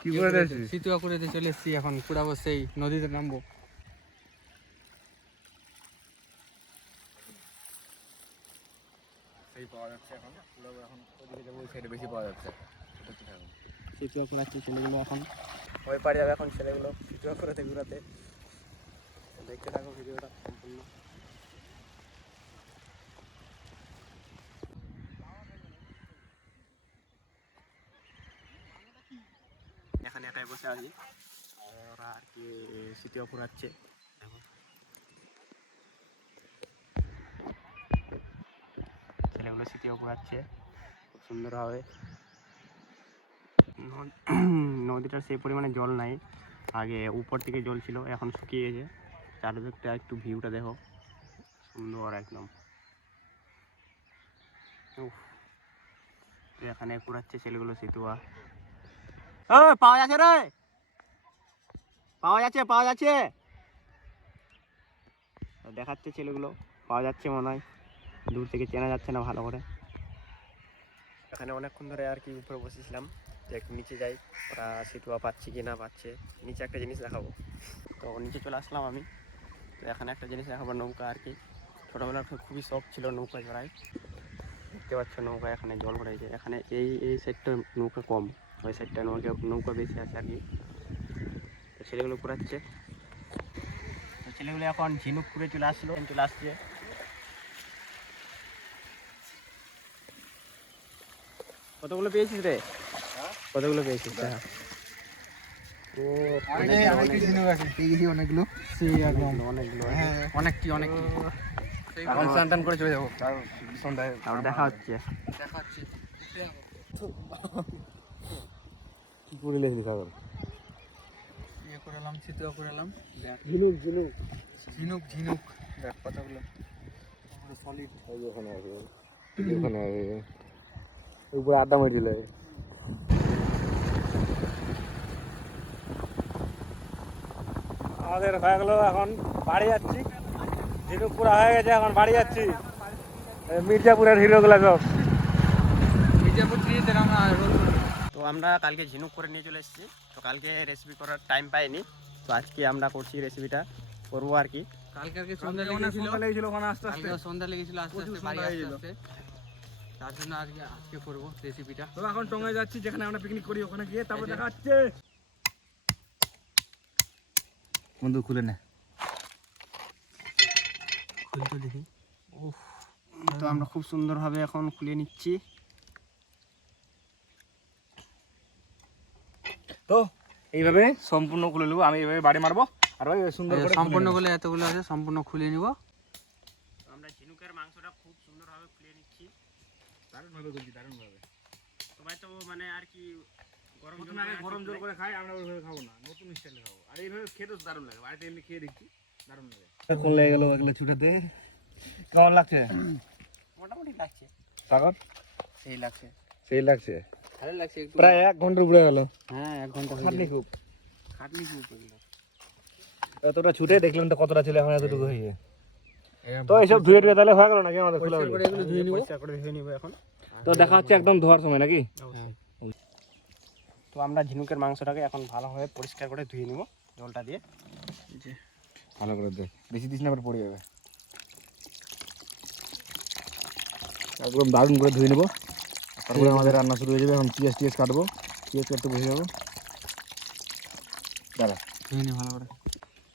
কি করে দিয়েছি সিতুয়া করে দিয়ে চলে এসেছি, এখন কুড়াবো, সেই নদীতে নামবো। সেই পাওয়া যাচ্ছে এখন, কুড়াবো এখন, ওদিকে যাবো, ওই সাইডে বেশি পাওয়া যাচ্ছে। সিতুয়া কুড়াচ্ছে ছেলেগুলো, এখন ওই পাড়ে যাবে এখন ছেলেগুলো সিতুয়া করাতে ঘুরাতে। দেখতে থাকো ভিডিওটা সম্পূর্ণ। এখানে একাই বসে আছি, ওরা আর কি সিতুয়া কুড়াচ্ছে। দেখো ছেলেগুলো সিতুয়া কুড়াচ্ছে খুব সুন্দরভাবে। নদীটার সেই পরিমাণে জল নাই, আগে উপর থেকে জল ছিল, এখন শুকিয়ে গেছে। চারিদিকটা একটু ভিউটা দেখো, সুন্দর একদম। এখানে কুড়াচ্ছে ছেলেগুলো সিতুয়া। পাওয়া যাচ্ছে রে, পাওয়া যাচ্ছে, পাওয়া যাচ্ছে, দেখাচ্ছে ছেলেগুলো, পাওয়া যাচ্ছে মনে হয়, দূর থেকে চেনা যাচ্ছে না ভালো করে। এখানে অনেকক্ষণ ধরে আর কি উপরে বসেছিলাম, যে একটু নিচে যাই, ওরা সিতুয়া পাচ্ছি কি না পাচ্ছে। নিচে একটা জিনিস দেখাবো, তো নিচে চলে আসলাম আমি। তো এখানে একটা জিনিস দেখাবো, নৌকা আর কি। ছোটোবেলার খুবই শখ ছিল নৌকা চড়াই। দেখতে পাচ্ছ নৌকা এখানে জল ভরেছে, এখানে এই সাইডটা নৌকা কম, ওই সাইডটা নৌকা বেশি আছে আর কি। তো ছেলেগুলো ঘুরাচ্ছে, তো ছেলেগুলো এখন ঝিনুক করে চলে আসছে। কতগুলো পেয়েছিস রে? কতগুলো পেয়েছিস? হ্যাঁ, এখন স্নান টান করে চলে যাবো সন্ধ্যায়, দেখা হচ্ছে। কি করে লেখলি সাগর? ইয়ে করালাম, সিতুয়া করালাম, ঝিনুক ঝিনুক ঝিনুক ঝিনুক দেখ কতগুলো সলিড। ওখানে আসবে, ওখানে আসবে, উপরে আড্ডা মারছিল। আমাদের হয়ে গেল, এখন বাড়ি যাচ্ছি। ঝিনুক পুরা হয়ে গেছে, এখন বাড়ি যাচ্ছি। মির্জাপুরের হিরোগুলো সব মির্জাপুর ট্রিতে আমরা রোল করবো। তো আমরা কালকে ঝিনুক করে নিয়ে চলে এসেছি, তো কালকে রেসিপি করার টাইম পাইনি, তো আজকে আমরা করছি, রেসিপিটা করবো আর কি। কালকে সন্ধ্যা লেগেছিল, ওখানে আস্তে আস্তে সন্ধ্যা লেগেছিল, আস্তে আস্তে বাড়ি আসতে, তার জন্য আজকে করবো রেসিপিটা। তো এখন টঙ্গে যাচ্ছি, যেখানে আমরা পিকনিক করি, ওখানে গিয়ে তারপর দেখা হচ্ছে। বন্ধু খুলে নে, খুলতে দেখি। তো আমরা খুব সুন্দরভাবে এখন খুলে নিচ্ছি। তো এইভাবে সম্পূর্ণ খুলে নেবো, আমি এইভাবে বাড়ি মারবো, আর ওই সুন্দর করে সম্পূর্ণ বলে এতগুলো আছে, সম্পূর্ণ খুলে নিব। আমরা ঝিনুকের মাংসটা খুব সুন্দরভাবে খুলে নিচ্ছি, দারুণভাবে করছি, দারুণভাবে। সবাই তো মানে আর কি গরম জল করে খাই, আমরা ওইভাবে খাবো না, নতুন স্টাইলে খাবো। আর এইভাবে খেতেও দারুণ লাগে, বাড়িতে এমনি খেয়ে দেখছি, দারুণ লাগে। এখন লেগে গেল এগুলো ছুটাতে, কেমন লাগছে? মোটামুটি লাগছে সাগর, সেই লাগছে, সেই লাগছে, ভালো লাগছে একটু। প্রায় 1 ঘন্টা উপরে গেল। হ্যাঁ, 1 ঘন্টা খাটনি খুব, খাটনি খুব এগুলো। এতটা ছুটে দেখলাম তো কতটা ছিল, এখন এতটুকু হয়েছে। তো এইসব ধুয়ে টুয়ে তাহলে হয়ে গেল নাকি আমাদের খোলা? এগুলো ধুয়ে নিব এখন। তো দেখা হচ্ছে একদম ধোয়ার সময় নাকি? তো আমরা ঝিনুকের মাংসটাকে এখন ভালোভাবে পরিষ্কার করে ধুয়ে নিব জলটা দিয়ে। ভালো করে দে, বেশি দিস না, পরে পড়ে যাবে। একদম দারুণ করে ধুয়ে নেব, তারপরে আমাদের রান্না শুরু হয়ে যাবে। এখন পেঁয়াজ কাটবো, পেঁয়াজ কাটতে বসে যাবো। দাঁড়া, ধুয়ে নি ভালো করে।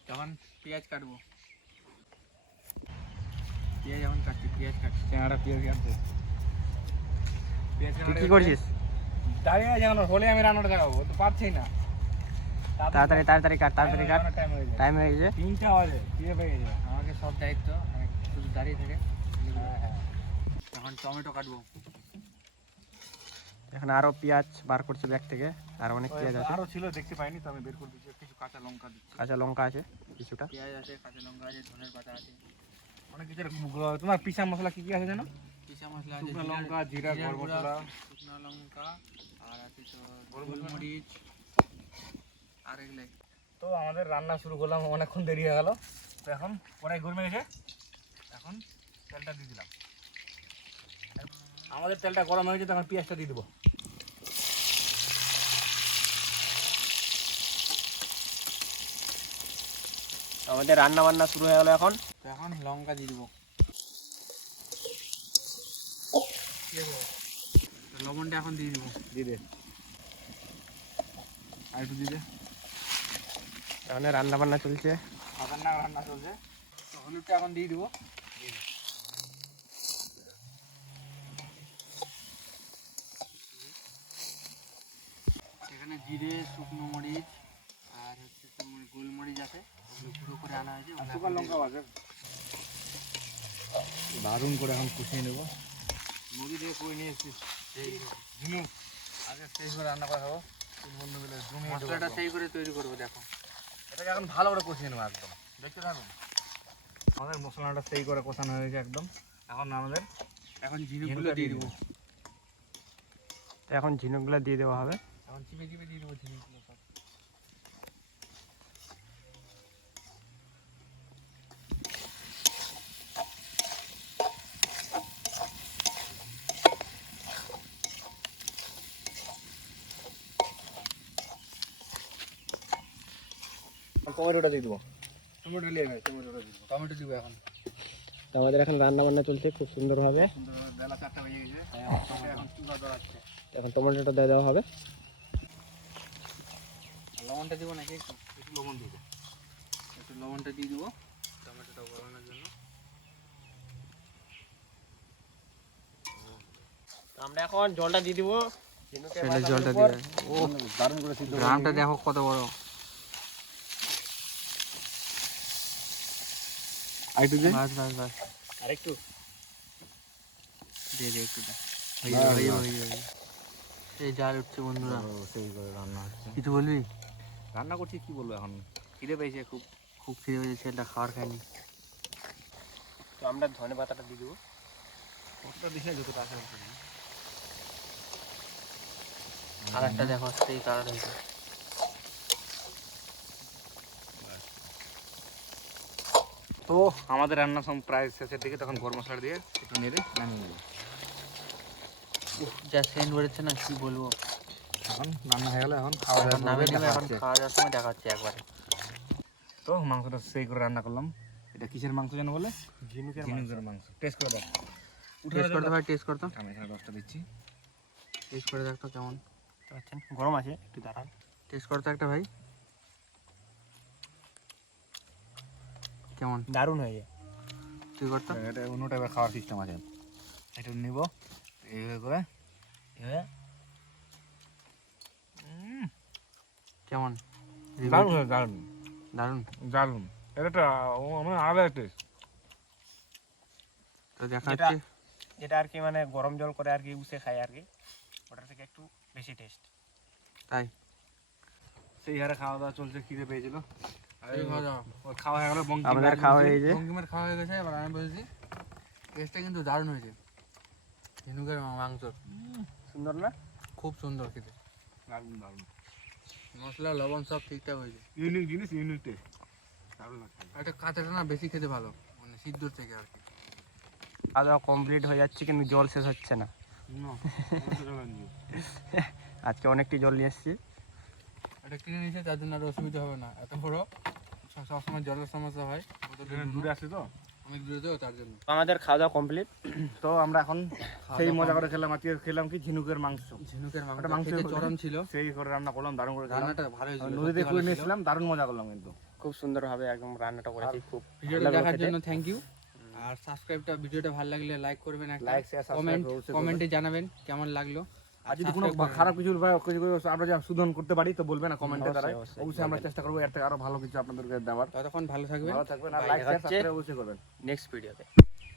তখন পেঁয়াজ কাটবো, পেঁয়াজ এখন কাটছি, পেঁয়াজ কাটছি, চেঙ্গাটা পেঁয়াজ কাটতে। তুই কি করছিস? দাঁড়িয়ে জানো হলে আমি রান্নাটা দেখাবো, তো পারছি না। তাড়াতাড়ি তাড়াতাড়ি কাট, তাড়াতাড়ি কাট, টাইম হয়ে গেছে। 3টা বাজে, খিদে পেয়ে গেছে। আমাকে সব দায়িত্ব, আমি শুধু দাঁড়িয়ে থাকে। এখন টমেটো কাটবো, এখন আরো পেঁয়াজ বার করছি ব্যাগ থেকে, আর অনেক পেঁয়াজ আছে, আরো ছিল দেখতে পাইনি, তো আমি বের করে দিচ্ছি। কিছু কাঁচা লঙ্কা দিচ্ছি, কাঁচা লঙ্কা আছে কিছুটা, পেঁয়াজ আছে, কাঁচা লঙ্কা আছে, ধনের পাতা আছে, অনেক কিছু। তোমার পিসা মশলা কি কি আছে জানো? পিসা মশলা আছে, শুকনো লঙ্কা, জিরা, গরম মশলা, শুকনো লঙ্কা, আর আছে তো গোলমরিচ, আর এগুলাই। তো আমাদের রান্না শুরু করলাম, অনেকক্ষণ দেরি হয়ে গেল। তো এখন কড়াই গরমে গেছে, এখন তেলটা দিয়ে দিলাম। আমাদের তেলটা গরম হয়ে গেছে, তখন পেঁয়াজটা দিয়ে দেবো। আমাদের রান্না বান্না শুরু হয়ে গেল এখন। তো এখন লঙ্কা দিয়ে দিব, লবণটা এখন দিয়ে দিব। দিয়ে দে, আর একটু দিয়ে দে। এখানে রান্না বান্না চলছে। খতরনাক রান্না চলছে। তো হলুদটা এখন দিয়ে দিব। এখানে জিরে, শুকনো মরিচ আর হচ্ছে তোমার গোলমরিচ আছে, ওগুলো গুঁড়ো করে আনা হয়েছে। শুকনো লঙ্কা আছে, দারুণ করে এখন কষিয়ে নেবো। নদী থেকে কই নিয়ে এসেছিস ঝিনুক, আগে সেই করে রান্না করা খাবো তিন বন্ধু মিলে জমিয়ে দেবো মশলাটা একদম। সেই করে তৈরি করবো। দেখো এটাকে এখন ভালো করে কষিয়ে নেবো একদম, দেখতে থাকুন। আমাদের মশলাটা সেই করে কষানো হয়ে গেছে একদম। এখন আমাদের এখন ঝিনুকগুলো দিয়ে দিব। তো এখন ঝিনুকগুলো দিয়ে দেওয়া হবে। এখন চিপে চিপে দিয়ে দেবো ঝিনুকগুলো সব। টমেটোটা দিয়ে দেবো, টমেটো নিয়ে নেবে, টমেটোটা দিয়ে দেবো। টমেটো দিব এখন। তো আমাদের এখন রান্না বান্না চলছে খুব সুন্দরভাবে। সুন্দরভাবে বেলা 4টা বেজে গেছে, এখন চুলা ধরাচ্ছে। তো এখন টমেটোটা দিয়ে দেওয়া হবে। লবণটা দিব নাকি? একটু একটু লবণ দিয়ে দে। একটু লবণটা দিয়ে দিব টমেটোটা গলানোর জন্য। তো আমরা এখন জলটা দিয়ে দিব। জলটা দিয়ে, ও দারুণ করে সিদ্ধ করে গ্রামটা দেখো কত বড়। আইটু দে, বাস বাস বাস, আরেকটু দিয়ে দে একটু দে। না, হয়ে না। যাবে। এই জাল উঠছে বন্ধুরা। সেই করে রান্না হচ্ছে। কিছু বলবি? রান্না করছি কি বলবো, এখন খিদে পেয়েছে খুব। খুব খিদে পেয়েছে, ছেলেটা খাবার খায়নি। তো আমরা ধনে পাতাটা দিয়ে দেবো। কতটা দিছে যতটা আছে কালারটা দেখো, সেই কালার হয়েছে। তো আমাদের রান্না সব প্রায় শেষের দিকে, তখন গরম মশলা দিয়ে একটু নেড়ে নামিয়ে নেবো। যা সেন্ট বেরোচ্ছে না, কি বলবো। এখন রান্না হয়ে গেলে এখন খাওয়া এখন দাওয়া নামে করবে, নেবে, দেখা এখন হচ্ছে। খাওয়া যাওয়ার সময় দেখা হচ্ছে একবারে। তো মাংসটা সেই করে রান্না করলাম। এটা কিসের মাংস যেন বলে? ঝিনুকের ঝিনুকের মাংস। টেস্ট করে দাও। টেস্ট করতে ভাই, টেস্ট করতো। আমি এখানে 10টা দিচ্ছি। টেস্ট করে দেখতো কেমন। পাচ্ছেন গরম আছে, একটু দাঁড়ান। টেস্ট করতো একটা ভাই, কেমন দারুণ হয়েছে। তুই করতো। এটা অন্য টাইপের খাওয়ার সিস্টেম আছে। এটা নিব এইভাবে করে, এভাবে। কেমন? দারুণ হয়, দারুণ দারুণ। দারুণ। এটা আমার আলাদা টেস্ট। তো দেখা যেটা- যাচ্ছে যেটা আর কি মানে গরম জল করে আর কি উসে খায় আর কি, ওটার থেকে একটু বেশি টেস্ট। তাই। সেই হারে খাওয়া দাওয়া চলছে, খিদে পেয়েছিল। এই খাওয়া দাওয়া। ওর খাওয়া হয়ে গেল, আমাদের খাওয়া হয়ে গেছে। বঙ্কিমের খাওয়া হয়ে গেছে, এবার আমি বলছি টেস্টটা কিন্তু দারুণ হয়েছে। ঝিনুকের মাংস সুন্দর না? খুব সুন্দর খেতে, দারুণ দারুণ। মশলা লবণ সব ঠিকঠাক হয়েছে। ইউনিক জিনিস, ইউনিক টেস্ট, দারুণ লাগছে। একটা কাঁচাটা না বেশি খেতে ভালো, মানে সিদ্ধর থেকে আর কি। খাওয়া দাওয়া কমপ্লিট হয়ে যাচ্ছে কিন্তু জল শেষ হচ্ছে না। আজকে অনেকটি জল নিয়ে এসেছি। এটা কিনে নিয়েছে, তার জন্য আর অসুবিধা হবে না। এত বড় সবসময় জলের সমস্যা হয়, দূরে আসছে তো, অনেক দূরে তো, তার জন্য। আমাদের খাওয়া দাওয়া কমপ্লিট। তো আমরা এখন সেই মজা করে খেলাম। আজকে খেলাম কি ঝিনুকের মাংস। ঝিনুকের ওটা মাংস মাংস খেতে চরম ছিল, সেই করে রান্না করলাম, দারুণ করে খেলাম। রান্নাটা ভালো হয়েছিল। নদীতে করে নিয়েছিলাম, দারুণ মজা করলাম কিন্তু। খুব সুন্দরভাবে একদম রান্নাটা করেছি। খুব ভিডিওটা ভালো লাগলো দেখার খেতে। জন্য থ্যাংক ইউ। আর সাবস্ক্রাইবটা, ভিডিওটা ভালো লাগলে লাইক করবেন, একটা লাইক শেয়ার কমেন্ট, সাবস্ক্রাইব কমেন্টে জানাবেন কেমন লাগলো। আর যদি কোনো খারাপ কিছু আমরা যা শুধন করতে পারি তো বলবেন না কমেন্টে, দ্বারা অবশ্যই, অবশ্যই আমরা চেষ্টা করবো এর থেকে আরো ভালো কিছু আপনাদেরকে দেওয়ার। ততক্ষণ ভালো থাকবেন। ভালো থাকবেন আর Bye. লাইক শেয়ার হচ্ছে- সাবস্ক্রাইব অবশ্যই করবেন। নেক্সট ভিডিওতে।